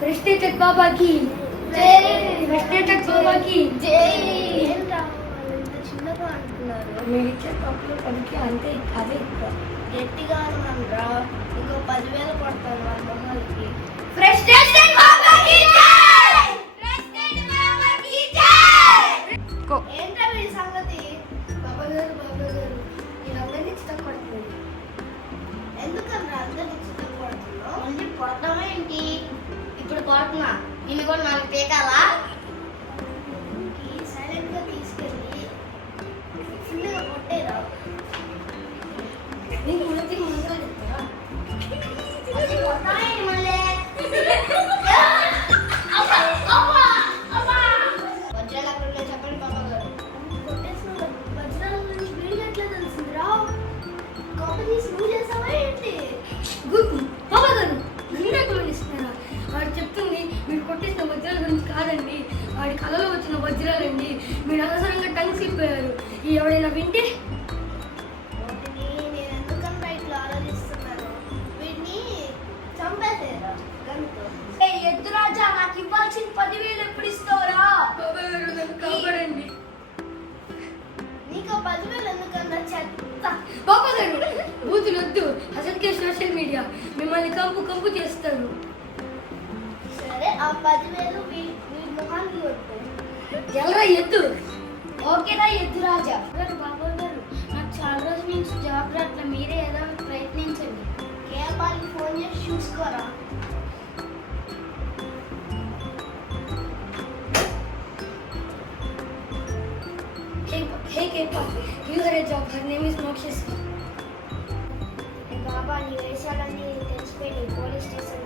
Frustrated బాబాకి జై, frustrated బాబాకి జై. ఏంట్రా ఇంత చిన్నగా అంటున్నారు? మీరు ఇచ్చే పప్పులు పనికి అంతే, అదే గట్టిగా అనరా, ఇంకో 10,000 కొడతాను వాళ్ళ మొహాలకి. ఫ్రస్ట్రేటెడ్ బాబాకి జై, ఫ్రస్ట్రేటెడ్ బాబాకి జై. ఏంట్రా వీడి సంగతి? బాబా గారు వీళ్ళందరినీ చిత్తకొడుతుంది. ఎందుకన్నా అందరినీ చిత్తకొడుతున్నావు? మళ్ళీ కొడతామా ఏంటి? ఇప్పుడు కొడుతున్నా, నిన్ను కూడా నాకు తేకాలా? సైలెంట్ గా తీసుకెళ్ళి ఫుల్గా కొట్టేరా. నీకు ముందు ముందుగా చెప్తారా? కొడతామా ఏంటి మళ్ళీ? వజ్రాలు అక్కడ ఉన్నాయి, చెప్పండి బాబా గారు. కొట్టేసిన వజ్రాల గురించి వీడియో ఎట్లా తెలిసిందిరా? కాపీ తీసి నువ్వు చేసావా ఏంటి? బాబా గారు మీరే గమనిస్తున్నారా? వాడు చెప్తుంది మీరు కొట్టేసిన వజ్రాల గురించి కాదండి, వాడి కళలో వచ్చిన వజ్రాలండి. మీరు అనవసరంగా టంగ్ సిప్పారు. ఎవడైనా వింటే నేను ఎందుకన్నా ఇట్లా ఆలోచిస్తున్నాను? వీడిని చంపేసేరా గంతో. ఎద్దు రాజా, నాకు ఇవ్వాల్సిన 10,000 ఎప్పుడు ఇస్తావురా? బాబా గారు నన్ను కాపాడండి. నీకు 10,000 ఎందుకన్నా చెత్త? బాబా గారు బూతులు వద్దు, అసలుకే సోషల్ మీడియా మిమ్మల్ని కంపు చేస్తారు. సరే, ఆ 10,000 మీ మొహానికి కొట్టు. ఎల్లరా ఎద్దు. ఓకేనా ఎద్దు రాజా గారు? బాబా గారు నాకు చాలా రోజుల నుంచి జాబ్ రాట్లా, మీరే ఏదో ప్రయత్నించండి. కేపాల్కి ఫోన్ చేసి చూసుకోరా. Hey Kepa, you had a job. Her name is Mokshasi. బాబా నీ వేషాలన్నీ తెలిసిపోయి పోలీస్ స్టేషన్